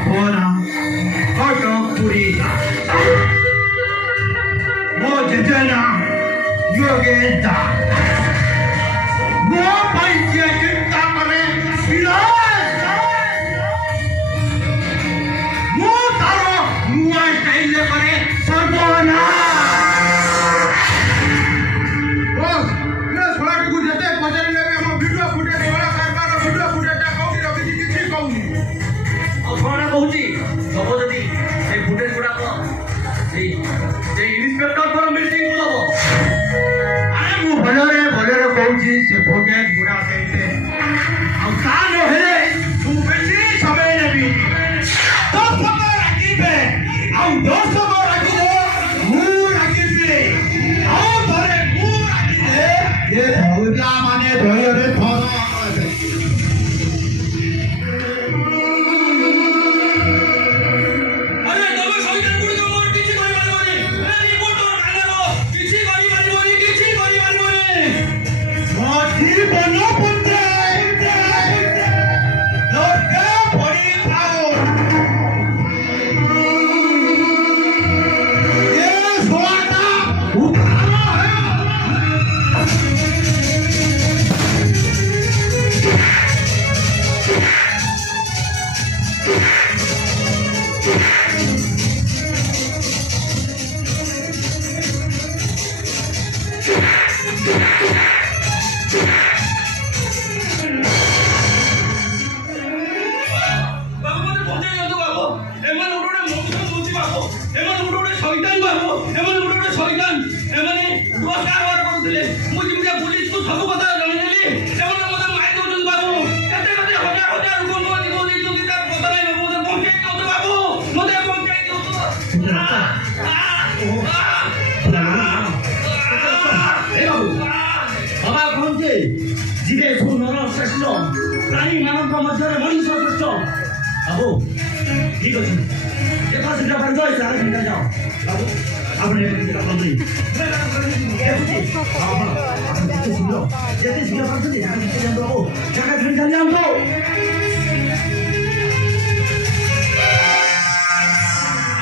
बापोना कटपुरीता वो जितना योगेता वो पंचे चिंता करे वो तारो मुआ स्टाइल करे सर्वना बस ये थोड़ा टुकु जते पचारि लेबे हम वीडियो फुटेज वाला सरकार वीडियो फुटेज कहू कि रवि जी किछि कहूनी ଆଉ କଣ କହୁଛି ଦବ ଯଦି ସେଇ ଫୁଟେଜ ଗୁଡାକ ସେଇ ଇନ୍ସପେକ୍ଟର ମିଟିଂ କୁ ଦବ। अरे वो भलरे भलरे कहूची से फुटेज गुडा देते ଆଉ ତା ନହେଲେ ତୁ ବେଶୀ ସମୟ ନେବି ତ ସମୟ ରାଖିବେ ଆଉ 10 ସମୟ ରାଖିଲେ ମୁଁ ରାଖିବି ଆଉ ଥରେ ମୁଁ ରାଖିଲେ ଏ ଭଉଜା ମାନେ ଧୈର୍ୟରେ ଧର କହିବେ ଆରେ ତମେ ସଇତାନ ଗୁଡିକ ମୋର କିଛି କରିପାରିବନି ଏ ରିପୋର୍ଟ କାଢିବ କିଛି କରିପାରିବନି ମୋ ଜୀବନ ପଞ୍ଚାୟତ ଲୋକେ ପଡ଼ିଥାଉ ଏ ଶୁଆଟା ଉଠାଣ ବାବୁ ମତେ ପଚାରି ଦିଅନ୍ତୁ ବାବୁ ଏମାନେ ଗୋଟେ ମଣିଷ ବୁଝି ବାବୁ ଏମାନେ ଗୋଟେ ଶୈତାନ ବାବୁ ଏମାନେ ଗୋଟେ ଶୈତାନ ଏମାନେ ଦୋଷ କାରବାର କରୁଥିଲେ ମୁଁ ଯେମିତି ପୁଲିସକୁ ସବୁ କଥା ଜଣେଇଦେଲି ସେମାନେ ମତେ ମାରି ଦଉଛନ୍ତି ବାବୁ କେତେ କେତେ ହଜାର ହଜାର ଲୋକଙ୍କ ଜୀବନ ଦେଇଛନ୍ତି ତାର ପତା ନାହିଁ ବାବୁ ମତେ ବଞ୍ଚେଇ ଦିଅନ୍ତୁ ବାବୁ ମତେ ବଞ୍ଚେଇ ଦିଅନ୍ତୁ ବାବା କହନ୍ତି ଜୀବେ ସୁନର ଶ୍ରେଷ୍ଠ ପ୍ରାଣୀ ମାନଙ୍କ ମଧ୍ୟରେ ମଣିଷ ଶ୍ରେଷ୍ଠ। ବାବୁ ଠିକ ଅଛି ଦେଖ ଶୀଘ୍ର ପାଞ୍ଚ ସାରା ଘଣ୍ଟା ଯାଅ ବାବୁ ଆପଣ ଯେତେ ଶୀଘ୍ର ପାରୁଛନ୍ତି ଯାଆନ୍ତୁ ବାବୁ ଜାଗା ଘଣ୍ଟା ଯାଆନ୍ତୁ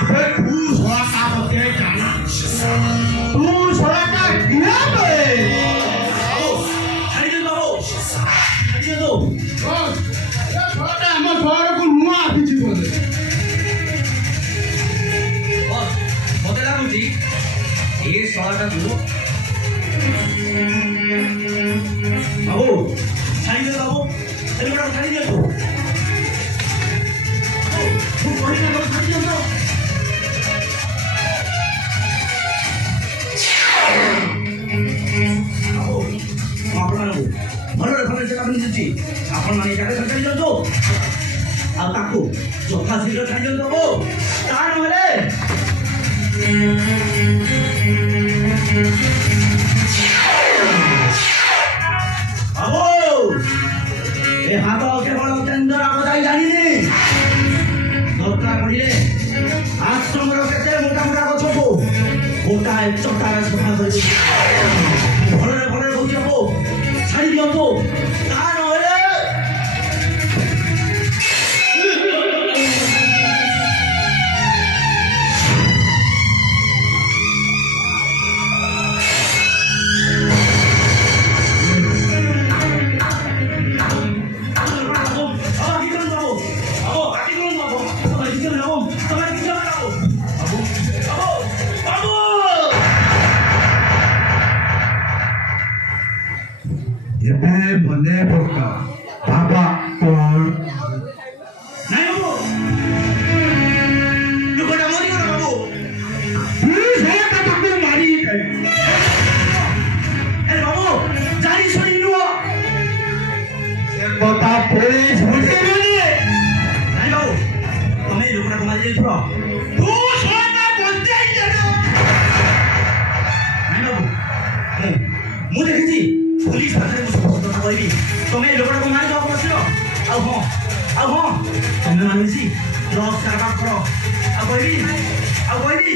अबे तू सोला का होते जाना तू सोला का किया बे ବାବୁ ଛାଡ଼ି ଦିଅନ୍ତୁ ବାବୁ ଛାଡ଼ି ଦିଅନ୍ତୁ बस ये थोड़ा हम शहर को नुआ आसी बोले ବସ୍ ମତେ ଲାଗୁଛି ଏ ଶହଟାକୁ ବାବୁ ଛାଡ଼ି ଦିଅନ୍ତୁ ବାବୁ ଏଗୁଡ଼ାକୁ ଛାଡ଼ି ଦିଅନ୍ତୁ ମୁଁ କହିଲି ନା ଛାଡ଼ି ଦିଅନ୍ତୁ ବାବୁ ମୁଁ ଆପଣମାନଙ୍କୁ ଭଲରେ ଭଲରେ ଜାଗା ମିଳିଛି ଆପଣମାନେ ଜାଗା ଛାଡ଼ି ଦିଅନ୍ତୁ ଆଉ ତାକୁ ଯଥା ଶୀଘ୍ର ଛାଡ଼ି ଦିଅନ୍ତୁ ବାବୁ ତା ନହେଲେ ବାବୁ ଏ ହାତ କେବଳ କେନ୍ଦ୍ର ବଜାଇ ଜାଣିନି ଦରକାର ପଡ଼ିଲେ ଆଶ୍ରମର କେତେ ମୋଟା ମୋଟା ଗଛକୁ ଗୋଟାଏ ଚଟାରେ ସଫା କରି ଭଲରେ ଭଲରେ କହୁଛି ବାବୁ ଛାଡ଼ି ଦିଅନ୍ତୁ ତା ନହେଲେ ଏବେ ମନେ ପକା ବାବା କଣ ନାଇଁ ବାବୁ ଲୋକଟା ମରିଗଲା ବାବୁ ତୁ ସେଟା ତାକୁ ମାରି ଆରେ ବାବୁ ଜାଣି ଶୁଣି ନୁହଁ ସେ କଥା ପୋଲିସ ବୁଝିବେନି ନାଇଁ ବାବୁ ତମେ ଏଇ ଲୋକଟାକୁ ମାରି ଦେଇଥିଲ ତୁ ସେଟା ବଞ୍ଚେଇ ଦେଲୁ ନାଇଁ ବାବୁ ମୁଁ ଦେଖିଛି ପୁଲିସ ପାଖରେ ମୁଁ ସବୁ କଥା କହିବି ତମେ ଏଇ ଲୋକଟାକୁ ମାରିଦେବାକୁ ବସିଲ ଆଉ ହଁ ତମେ ମାନେ ମିଶି ଡ୍ରଗ୍ସ କାରବାର କର ଆଉ କହିବି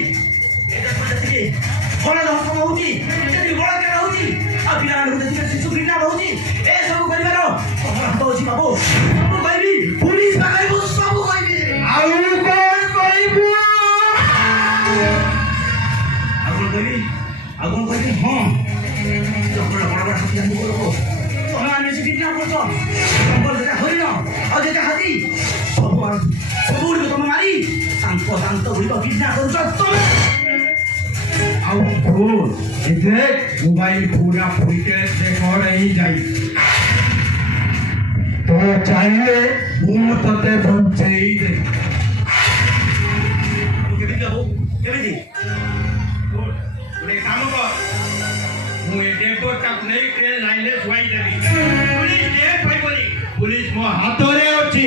ଯେତିକି ବଳ ଧର୍ଷଣ ହଉଛି ଯେତିକି ବଳାତ୍କାର ହଉଛି ଆଉ ପିଲାମାନଙ୍କୁ ଯେତିକି ଶିଶୁ ଘୃଣା ହଉଛି ଏସବୁ କରିବାର ତମର ହାତ ଅଛି ବାବୁ ସବୁ କହିବି ପୁଲିସ ପାଖରେ ମୁଁ ସବୁ କହିବି ଆଉ ସବୁଗୁଡ଼ିକ ତମେ ମାରି ତାଙ୍କ ଦାନ୍ତ ଗୁଡ଼ିକ କିଡନା କରୁଛ ତମେ। ଆଉ ଭୁଲ ଏଥିରେ ମୋବାଇଲ ପୁରା ଫୁଟେଜ ରେକର୍ଡ ହେଇଯାଇ ତ ଚାହିଁଲେ ମୁଁ ତତେ ବଞ୍ଚେଇ ଦେବି। କେମିତି ହବ କେମିତି? ଗୋଟେ କାମ କର, ମୁଁ ଏ ଡେମ୍ପୋଟାକୁ ନେଇ ଟ୍ରେନ୍ ଲାଇନରେ ଶୁଆଇ ଦେବି। ପୁଲିସ ମୋ ହାତରେ ଅଛି।